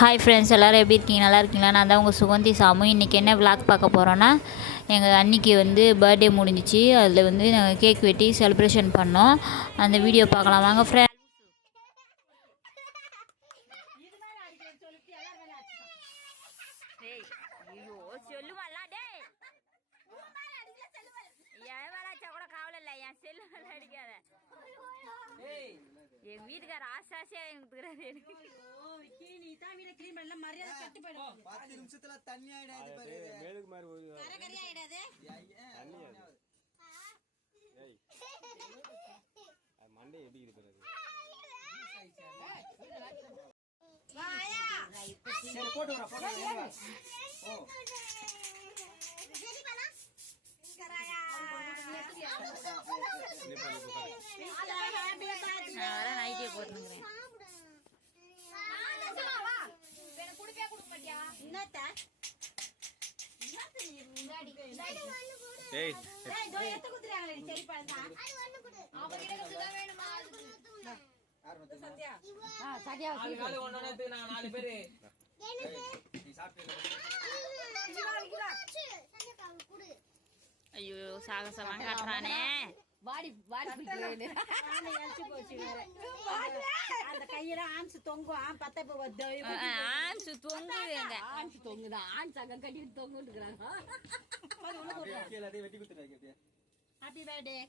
Hi friends எல்லோரும் எப்படி இருக்கீங்க? நல்லா இருக்கீங்களா? நான் தான் உங்கள் சுகந்தி சாமு. இன்றைக்கி என்ன விளாக் பார்க்க போகிறோன்னா எங்கள் அன்னிக்கு வந்து பர்த்டே முடிஞ்சிச்சு. அதில் வந்து நாங்கள் கேக் வெட்டி செலிப்ரேஷன் பண்ணோம். அந்த வீடியோ பார்க்கலாம். வாங்க ஃப்ரெண்ட் என் வீட்டுக்கார ஆசாசியா எனக்கு எனக்கு பத்து நிமிஷத்துல தண்ணி ஆயிடாது பாரு மேலுக்கு மாதிரி ஒரு தண்ணி அது ஏய் மண்டை எப்படி இருக்கிறது சரி போட்டு வரேன் போட்டு வரேன் ஓ நான் வர நைட்டே போட்டுக்கிறேன் ஏய் நீ சாப்பிட்டு ஐயோ சாகசம்லாம் காட்டுறானே. அந்த கையில ஆன்ஸ் தொங்கும். பத்த அஹ், அஹ், ஆன்சு தொங்குதுங்க ஆன்ஸ் தொங்குதா? ஆன்ஸ் அங்க கட்டி வெட்டி ஹாப்பி பர்த்டே